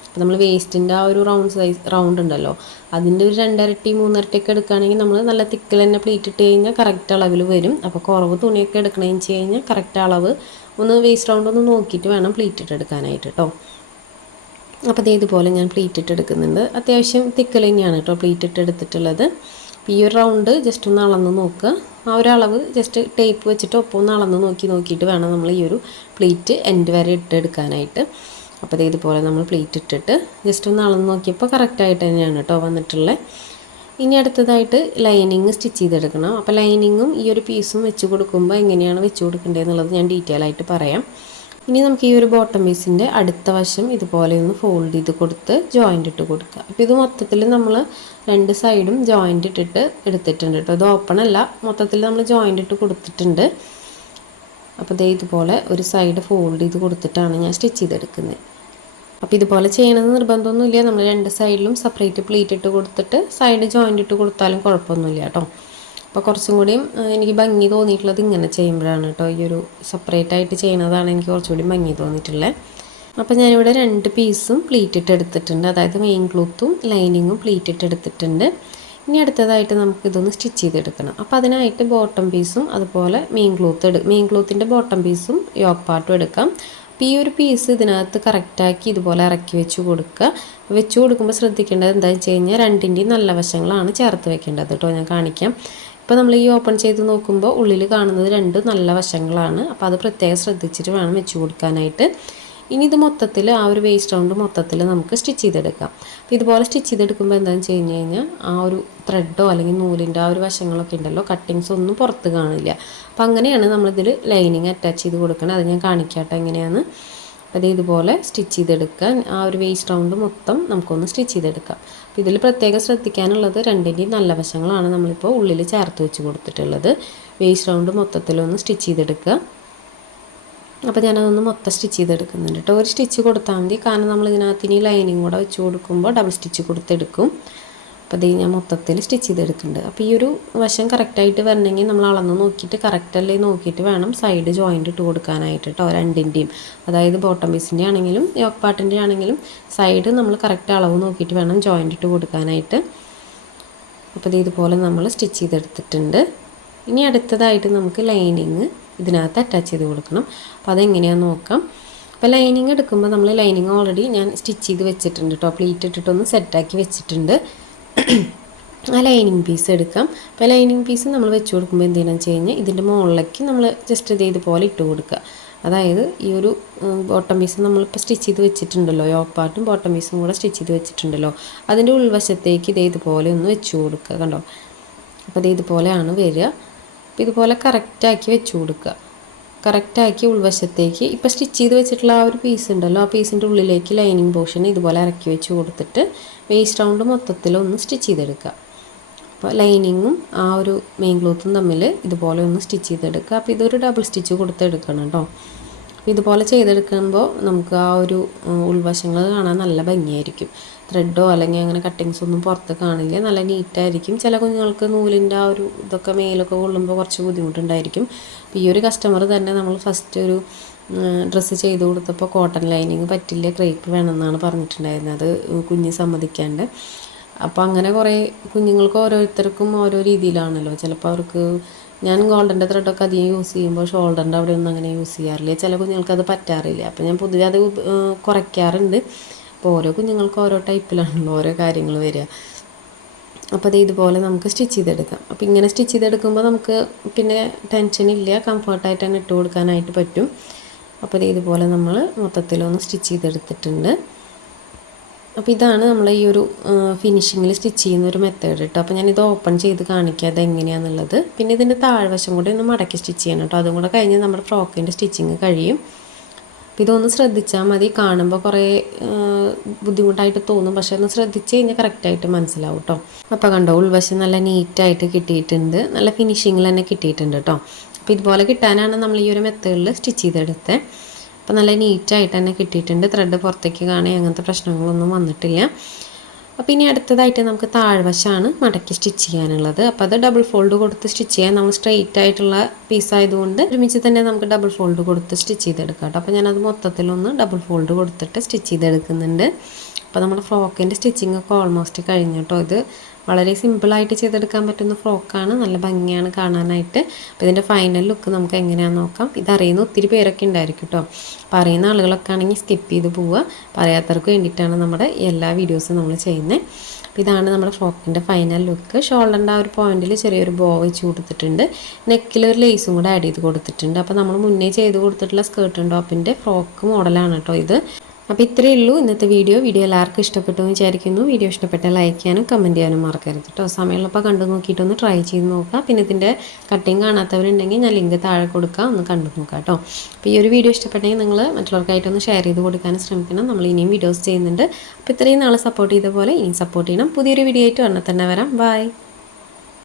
അപ്പോൾ നമ്മൾ വേസ്റ്റിൻ്റെ ആ ഒരു റൗണ്ട് ഉണ്ടല്ലോ, അതിൻ്റെ ഒരു 2 ഇരട്ടി 3 ഇരട്ടിയൊക്കെ എടുക്കുകയാണെങ്കിൽ നമ്മൾ നല്ല തിക്കിൽ തന്നെ പ്ലീറ്റ് ഇട്ട് കഴിഞ്ഞാൽ കറക്റ്റ് അളവിൽ വരും. അപ്പോൾ കുറവ് തുണിയൊക്കെ എടുക്കണമെന്ന് വെച്ച് കഴിഞ്ഞാൽ കറക്റ്റ് അളവ് ഒന്ന് വേസ്റ്റ് റൗണ്ട് ഒന്ന് നോക്കിയിട്ട് വേണം പ്ലീറ്റ് ഇട്ടെടുക്കാനായിട്ട് കേട്ടോ. അപ്പോൾ ഇതുപോലെ ഞാൻ പ്ലീറ്റ് ഇട്ടെടുക്കുന്നുണ്ട്. അത്യാവശ്യം തിക്കിൽ തന്നെയാണ് കേട്ടോ പ്ലീറ്റ് ഇട്ടെടുത്തിട്ടുള്ളത്. അപ്പോൾ ഈ ഒരു റൗണ്ട് ജസ്റ്റ് ഒന്ന് അളന്ന് നോക്കുക. ആ ഒരു അളവ് ജസ്റ്റ് ടേപ്പ് വെച്ചിട്ട് ഒപ്പം ഒന്ന് അളന്ന് നോക്കിയിട്ട് വേണം നമ്മൾ ഈ ഒരു പ്ലീറ്റ് എൻഡ് വരെ ഇട്ടെടുക്കാനായിട്ട്. അപ്പോൾ ഇതുപോലെ നമ്മൾ പ്ലീറ്റ് ഇട്ടിട്ട് ജസ്റ്റ് ഒന്ന് അളന്ന് നോക്കിയപ്പോൾ കറക്റ്റായിട്ട് തന്നെയാണ് കേട്ടോ വന്നിട്ടുള്ളത്. ഇനി അടുത്തതായിട്ട് ലൈനിങ് സ്റ്റിച്ച് ചെയ്തെടുക്കണം. അപ്പോൾ ലൈനിങ്ങും ഈ ഒരു പീസും വെച്ച് കൊടുക്കുമ്പോൾ എങ്ങനെയാണ് വെച്ച് കൊടുക്കേണ്ടതെന്നുള്ളത് ഞാൻ ഡീറ്റെയിൽ ആയിട്ട് പറയാം. ഇനി നമുക്ക് ഈ ഒരു ബോട്ടം പീസിൻ്റെ അടുത്ത വശം ഇതുപോലെ ഒന്ന് ഫോൾഡ് ചെയ്ത് കൊടുത്ത് ജോയിൻ്റ് ഇട്ട് കൊടുക്കുക. അപ്പോൾ ഇത് മൊത്തത്തിൽ നമ്മൾ രണ്ട് സൈഡും ജോയിൻ്റ് ഇട്ടിട്ട് എടുത്തിട്ടുണ്ട് കേട്ടോ. ഇത് ഓപ്പൺ അല്ല, മൊത്തത്തിൽ നമ്മൾ ജോയിൻ്റ് ഇട്ട് കൊടുത്തിട്ടുണ്ട്. അപ്പോൾ ദേ ഇതുപോലെ ഒരു സൈഡ് ഫോൾഡ് ചെയ്ത് കൊടുത്തിട്ടാണ് ഞാൻ സ്റ്റിച്ച് ചെയ്തെടുക്കുന്നത്. അപ്പോൾ ഇതുപോലെ ചെയ്യണമെന്ന് നിർബന്ധമൊന്നുമില്ല. നമ്മൾ രണ്ട് സൈഡിലും സെപ്പറേറ്റ് പ്ലീറ്റ് ഇട്ട് കൊടുത്തിട്ട് സൈഡ് ജോയിൻ്റ് ഇട്ട് കൊടുത്താലും കുഴപ്പമൊന്നുമില്ല കേട്ടോ. അപ്പോൾ കുറച്ചും കൂടിയും എനിക്ക് ഭംഗി തോന്നിയിട്ടുള്ളത് ഇങ്ങനെ ചെയ്യുമ്പോഴാണ് കേട്ടോ. ഈ ഒരു സെപ്പറേറ്റ് ആയിട്ട് ചെയ്യുന്നതാണ് എനിക്ക് കുറച്ചുകൂടി ഭംഗി തോന്നിയിട്ടുള്ളത്. അപ്പോൾ ഞാനിവിടെ രണ്ട് പീസും പ്ലീറ്റ് ഇട്ട് എടുത്തിട്ടുണ്ട്. അതായത് മെയിൻ ക്ലോത്തും ലൈനിങ്ങും പ്ലീറ്റ് ഇട്ട് എടുത്തിട്ടുണ്ട്. ഇനി അടുത്തതായിട്ട് നമുക്കിതൊന്ന് സ്റ്റിച്ച് ചെയ്തെടുക്കണം. അപ്പോൾ അതിനായിട്ട് ബോട്ടം പീസും അതുപോലെ മെയിൻ ക്ലോത്തിൻ്റെ ബോട്ടം പീസും യോക്ക് പാർട്ടും എടുക്കാം. അപ്പോൾ ഈ ഒരു പീസ് ഇതിനകത്ത് കറക്റ്റാക്കി ഇതുപോലെ ഇറക്കി വെച്ച് കൊടുക്കുക. വെച്ച് കൊടുക്കുമ്പോൾ ശ്രദ്ധിക്കേണ്ടത് എന്താണെന്ന് വെച്ച് കഴിഞ്ഞാൽ രണ്ടിൻ്റെയും നല്ല വശങ്ങളാണ് ചേർത്ത് വെക്കേണ്ടത് കേട്ടോ. ഞാൻ കാണിക്കാം. ഇപ്പോൾ നമ്മൾ ഈ ഓപ്പൺ ചെയ്ത് നോക്കുമ്പോൾ ഉള്ളിൽ കാണുന്നത് രണ്ട് നല്ല വശങ്ങളാണ്. അപ്പോൾ അത് പ്രത്യേകം ശ്രദ്ധിച്ചിട്ട് വേണം വെച്ച് കൊടുക്കാനായിട്ട്. ഇനി ഇത് മൊത്തത്തിൽ ആ ഒരു വേസ്റ്റ് റൗണ്ട് മൊത്തത്തിൽ നമുക്ക് സ്റ്റിച്ച് ചെയ്തെടുക്കാം. അപ്പോൾ ഇതുപോലെ സ്റ്റിച്ച് ചെയ്തെടുക്കുമ്പോൾ എന്താണെന്ന് വെച്ച് കഴിഞ്ഞാൽ ആ ഒരു ത്രെഡോ അല്ലെങ്കിൽ നൂലിൻ്റെ ആ ഒരു വശങ്ങളൊക്കെ ഉണ്ടല്ലോ, കട്ടിങ്സ് ഒന്നും പുറത്ത് കാണില്ല. അപ്പോൾ അങ്ങനെയാണ് നമ്മളിതിൽ ലൈനിങ് അറ്റാച്ച് ചെയ്ത് കൊടുക്കണം. അത് ഞാൻ കാണിക്കാട്ടെ എങ്ങനെയാണ്. അപ്പോൾ ഇതുപോലെ സ്റ്റിച്ച് ചെയ്തെടുക്കാൻ ആ ഒരു വേസ്റ്റ് റൗണ്ട് മൊത്തം നമുക്കൊന്ന് സ്റ്റിച്ച് ചെയ്തെടുക്കാം. അപ്പോൾ ഇതിൽ പ്രത്യേകം ശ്രദ്ധിക്കാനുള്ളത് രണ്ടിൻ്റെയും നല്ല വശങ്ങളാണ് നമ്മളിപ്പോൾ ഉള്ളിൽ ചേർത്ത് വെച്ച് കൊടുത്തിട്ടുള്ളത്. വേസ്റ്റ് റൗണ്ട് മൊത്തത്തിലൊന്ന് സ്റ്റിച്ച് ചെയ്തെടുക്കുക. അപ്പോൾ ഞാനതൊന്ന് മൊത്തം സ്റ്റിച്ച് ചെയ്തെടുക്കുന്നുണ്ട് കേട്ടോ. ഒരു സ്റ്റിച്ച് കൊടുത്താൽ മതി, കാരണം നമ്മൾ ഇതിനകത്ത് ഇനി ലൈനിങ് കൂടെ വെച്ച് കൊടുക്കുമ്പോൾ ഡബിൾ സ്റ്റിച്ച് കൊടുത്തെടുക്കും. അപ്പോൾ ഇത് ഞാൻ മൊത്തത്തിൽ സ്റ്റിച്ച് ചെയ്തെടുക്കുന്നുണ്ട്. അപ്പോൾ ഈ ഒരു വശം കറക്റ്റായിട്ട് വരണമെങ്കിൽ നമ്മൾ അളന്ന് നോക്കിയിട്ട് കറക്റ്റല്ലേ നോക്കിയിട്ട് വേണം സൈഡ് ജോയിൻ്റ് ഇട്ട് കൊടുക്കാനായിട്ട് കേട്ടോ. രണ്ടിൻ്റെയും, അതായത് ബോട്ടം പീസിൻ്റെ ആണെങ്കിലും യോക്ക് പാർട്ടിൻ്റെ ആണെങ്കിലും സൈഡ് നമ്മൾ കറക്റ്റ് അളവ് നോക്കിയിട്ട് വേണം ജോയിൻ്റ് ഇട്ട് കൊടുക്കാനായിട്ട്. അപ്പോൾ ഇതുപോലെ നമ്മൾ സ്റ്റിച്ച് ചെയ്തെടുത്തിട്ടുണ്ട്. ഇനി അടുത്തതായിട്ട് നമുക്ക് ലൈനിങ് ഇതിനകത്ത് അറ്റാച്ച് ചെയ്ത് കൊടുക്കണം. അപ്പോൾ അതെങ്ങനെയാണെന്ന് നോക്കാം. അപ്പോൾ ലൈനിങ് എടുക്കുമ്പോൾ നമ്മൾ ലൈനിങ് ഓൾറെഡി ഞാൻ സ്റ്റിച്ച് ചെയ്ത് വെച്ചിട്ടുണ്ട് കേട്ടോ. പ്ലീറ്റ് ഇട്ടിട്ടൊന്ന് സെറ്റാക്കി വെച്ചിട്ടുണ്ട്. ആ ലൈനിങ് പീസ് എടുക്കാം. അപ്പോൾ ലൈനിങ് പീസ് നമ്മൾ വെച്ച് കൊടുക്കുമ്പോൾ എന്തെങ്കിലും വെച്ച് കഴിഞ്ഞാൽ ഇതിൻ്റെ മുകളിലേക്ക് നമ്മൾ ജസ്റ്റ് ഇതുപോലെ ഇട്ട് കൊടുക്കുക. അതായത് ഈ ഒരു ബോട്ടം പീസ് നമ്മളിപ്പോൾ സ്റ്റിച്ച് ചെയ്ത് വെച്ചിട്ടുണ്ടല്ലോ, യോക്ക് പാർട്ടും ബോട്ടം പീസും കൂടെ സ്റ്റിച്ച് ചെയ്ത് വെച്ചിട്ടുണ്ടല്ലോ, അതിൻ്റെ ഉൾവശത്തേക്ക് ഇതുപോലെ ഒന്ന് വെച്ച് കൊടുക്കുക. കണ്ടോ, അപ്പോൾ ഇതുപോലെയാണ് വരിക. അപ്പോൾ ഇതുപോലെ കറക്റ്റാക്കി വെച്ച് കൊടുക്കുക. കറക്റ്റാക്കി ഉൾവശത്തേക്ക് ഇപ്പോൾ സ്റ്റിച്ച് ചെയ്ത് വെച്ചിട്ടുള്ള ആ ഒരു പീസ് ഉണ്ടല്ലോ, ആ പീസിൻ്റെ ഉള്ളിലേക്ക് ലൈനിങ് പോർഷൻ ഇതുപോലെ ഇറക്കി വെച്ച് കൊടുത്തിട്ട് വേസ്റ്റ് റൗണ്ട് മൊത്തത്തിലൊന്ന് സ്റ്റിച്ച് ചെയ്തെടുക്കുക. അപ്പോൾ ലൈനിങ്ങും ആ ഒരു മെയിൻ ക്ലോത്തും തമ്മിൽ ഇതുപോലെ ഒന്ന് സ്റ്റിച്ച് ചെയ്തെടുക്കുക. അപ്പോൾ ഇതൊരു ഡബിൾ സ്റ്റിച്ച് കൊടുത്തെടുക്കണം കേട്ടോ. അപ്പോൾ ഇതുപോലെ ചെയ്തെടുക്കുമ്പോൾ നമുക്ക് ആ ഒരു ഉൾവശങ്ങൾ കാണാൻ നല്ല ഭംഗിയായിരിക്കും. ത്രെഡോ അല്ലെങ്കിൽ അങ്ങനെ കട്ടിങ്സ് ഒന്നും പുറത്ത് കാണില്ല, നല്ല നീറ്റായിരിക്കും. ചില കുഞ്ഞുങ്ങൾക്ക് നൂലിൻ്റെ ആ ഒരു ഇതൊക്കെ മേലൊക്കെ കൊള്ളുമ്പോൾ കുറച്ച് ബുദ്ധിമുട്ടുണ്ടായിരിക്കും. അപ്പോൾ ഈ ഒരു കസ്റ്റമർ തന്നെ നമ്മൾ ഫസ്റ്റ് ഒരു ഡ്രസ്സ് ചെയ്ത് കൊടുത്തപ്പോൾ കോട്ടൺ ലൈനിങ് പറ്റില്ല, ക്രേപ്പ് വേണമെന്നാണ് പറഞ്ഞിട്ടുണ്ടായിരുന്നത്. അത് കുഞ്ഞ് സമ്മതിക്കാണ്ട്. അപ്പോൾ അങ്ങനെ കുറേ കുഞ്ഞുങ്ങൾക്ക് ഓരോരുത്തർക്കും ഓരോ രീതിയിലാണല്ലോ. ചിലപ്പോൾ അവർക്ക് ഞാൻ ഗോൾഡൻ്റെ ത്രെഡൊക്കെ അധികം യൂസ് ചെയ്യുമ്പോൾ ഷോൾഡറിൻ്റെ അവിടെ ഒന്നും അങ്ങനെ യൂസ് ചെയ്യാറില്ല. ചില കുഞ്ഞുങ്ങൾക്ക് അത് പറ്റാറില്ല. അപ്പോൾ ഞാൻ പൊതുവെ അത് കുറയ്ക്കാറുണ്ട്. അപ്പോൾ ഓരോ കുഞ്ഞുങ്ങൾക്ക് ഓരോ ടൈപ്പിലാണല്ലോ ഓരോ കാര്യങ്ങൾ വരിക. അപ്പോൾ ഇതുപോലെ നമുക്ക് സ്റ്റിച്ച് ചെയ്തെടുക്കാം. അപ്പോൾ ഇങ്ങനെ സ്റ്റിച്ച് ചെയ്തെടുക്കുമ്പോൾ നമുക്ക് പിന്നെ ടെൻഷനില്ല, കംഫർട്ടായിട്ട് തന്നെ ഇട്ട് കൊടുക്കാനായിട്ട് പറ്റും. അപ്പോൾ ഇതുപോലെ നമ്മൾ മൊത്തത്തിലൊന്ന് സ്റ്റിച്ച് ചെയ്തെടുത്തിട്ടുണ്ട്. അപ്പോൾ ഇതാണ് നമ്മൾ ഈ ഒരു ഫിനിഷിങ്ങിൽ സ്റ്റിച്ച് ചെയ്യുന്ന ഒരു മെത്തേഡ് കേട്ടോ. അപ്പോൾ ഞാനിത് ഓപ്പൺ ചെയ്ത് കാണിക്കാം അതെങ്ങനെയാണെന്നുള്ളത്. പിന്നെ ഇതിൻ്റെ താഴ്വശം കൂടി ഒന്ന് മടക്കി സ്റ്റിച്ച് ചെയ്യണം കേട്ടോ. അതും കൂടെ കഴിഞ്ഞ് നമ്മുടെ ഫ്രോക്കിൻ്റെ സ്റ്റിച്ചിങ് കഴിയും. അപ്പോൾ ഇതൊന്ന് ശ്രദ്ധിച്ചാൽ മതി. കാണുമ്പോൾ കുറേ ബുദ്ധിമുട്ടായിട്ട് തോന്നും, പക്ഷേ ഒന്ന് ശ്രദ്ധിച്ച് കഴിഞ്ഞാൽ കറക്റ്റായിട്ട് മനസ്സിലാവും കേട്ടോ. അപ്പോൾ കണ്ടോ, ഉൾവശം നല്ല നീറ്റായിട്ട് കിട്ടിയിട്ടുണ്ട്, നല്ല ഫിനിഷിങ്ങിൽ തന്നെ കിട്ടിയിട്ടുണ്ട് കേട്ടോ. അപ്പോൾ ഇതുപോലെ കിട്ടാനാണ് നമ്മൾ ഈ ഒരു മെത്തേഡിൽ സ്റ്റിച്ച് ചെയ്തെടുത്തത്. അപ്പോൾ നല്ല നീറ്റായിട്ട് തന്നെ കിട്ടിയിട്ടുണ്ട്. ത്രെഡ് പുറത്തേക്ക് കാണുക അങ്ങനത്തെ പ്രശ്നങ്ങളൊന്നും വന്നിട്ടില്ല. അപ്പോൾ ഇനി അടുത്തതായിട്ട് നമുക്ക് താഴ്വശമാണ് മടക്കി സ്റ്റിച്ച് ചെയ്യാനുള്ളത്. അപ്പോൾ അത് ഡബിൾ ഫോൾഡ് കൊടുത്ത് സ്റ്റിച്ച് ചെയ്യാൻ, നമ്മൾ സ്ട്രെയിറ്റ് ആയിട്ടുള്ള പീസായതുകൊണ്ട് ഒരുമിച്ച് തന്നെ നമുക്ക് ഡബിൾ ഫോൾഡ് കൊടുത്ത് സ്റ്റിച്ച് ചെയ്തെടുക്കാം കേട്ടോ. അപ്പോൾ ഞാനത് മൊത്തത്തിലൊന്ന് ഡബിൾ ഫോൾഡ് കൊടുത്തിട്ട് സ്റ്റിച്ച് ചെയ്തെടുക്കുന്നുണ്ട്. അപ്പോൾ നമ്മുടെ ഫ്രോക്കിൻ്റെ സ്റ്റിച്ചിങ് ഒക്കെ ഓൾമോസ്റ്റ് കഴിഞ്ഞു കേട്ടോ. ഇത് വളരെ സിമ്പിളായിട്ട് ചെയ്തെടുക്കാൻ പറ്റുന്ന ഫ്രോക്കാണ്, നല്ല ഭംഗിയാണ് കാണാനായിട്ട്. അപ്പോൾ ഇതിൻ്റെ ഫൈനൽ ലുക്ക് നമുക്ക് എങ്ങനെയാണെന്ന് നോക്കാം. ഇതറിയുന്ന ഒത്തിരി പേരൊക്കെ ഉണ്ടായിരിക്കും കേട്ടോ. അപ്പോൾ അറിയുന്ന ആളുകളൊക്കെ ആണെങ്കിൽ സ്കിപ്പ് ചെയ്ത് പോവുക. പറയാത്തവർക്ക് വേണ്ടിയിട്ടാണ് നമ്മുടെ എല്ലാ വീഡിയോസും നമ്മൾ ചെയ്യുന്നത്. അപ്പോൾ ഇതാണ് നമ്മുടെ ഫ്രോക്കിൻ്റെ ഫൈനൽ ലുക്ക്. ഷോൾഡറിൻ്റെ ആ ഒരു പോയിന്റിൽ ചെറിയൊരു ബോ വെച്ച് കൊടുത്തിട്ടുണ്ട്. നെക്കിൽ ഒരു ലേസും കൂടെ ആഡ് ചെയ്ത് കൊടുത്തിട്ടുണ്ട്. അപ്പോൾ നമ്മൾ മുന്നേ ചെയ്ത് കൊടുത്തിട്ടുള്ള സ്കേർട്ടും ടോപ്പിൻ്റെ ഫ്രോക്ക് മോഡലാണ് കേട്ടോ ഇത്. അപ്പോൾ ഇത്രയേ ഉള്ളൂ ഇന്നത്തെ വീഡിയോ എല്ലാവർക്കും ഇഷ്ടപ്പെട്ടു എന്ന് വിചാരിക്കുന്നു. വീഡിയോ ഇഷ്ടപ്പെട്ടാൽ ലൈക്ക് ചെയ്യാനും കമൻറ്റ് ചെയ്യാനും മറക്കരുത് കേട്ടോ. സമയമുള്ളപ്പോൾ കണ്ടു നോക്കിയിട്ടൊന്ന് ട്രൈ ചെയ്ത് നോക്കുക. പിന്നെ ഇതിൻ്റെ കട്ടിങ് കാണാത്തവരുണ്ടെങ്കിൽ ഞാൻ ലിങ്ക് താഴെ കൊടുക്കാം, ഒന്ന് കണ്ടു നോക്കാം കേട്ടോ. അപ്പോൾ ഈ ഒരു വീഡിയോ ഇഷ്ടപ്പെട്ടെങ്കിൽ നിങ്ങൾ മറ്റുള്ളവർക്കായിട്ടൊന്ന് ഷെയർ ചെയ്ത് കൊടുക്കാനും ശ്രമിക്കണം. നമ്മൾ ഇനിയും വീഡിയോസ് ചെയ്യുന്നുണ്ട്. അപ്പോൾ ഇത്രയും നാളെ സപ്പോർട്ട് ചെയ്ത പോലെ ഇനിയും സപ്പോർട്ട് ചെയ്യണം. പുതിയൊരു വീഡിയോ ആയിട്ട് ഉടനെ തന്നെ വരാം. ബൈ.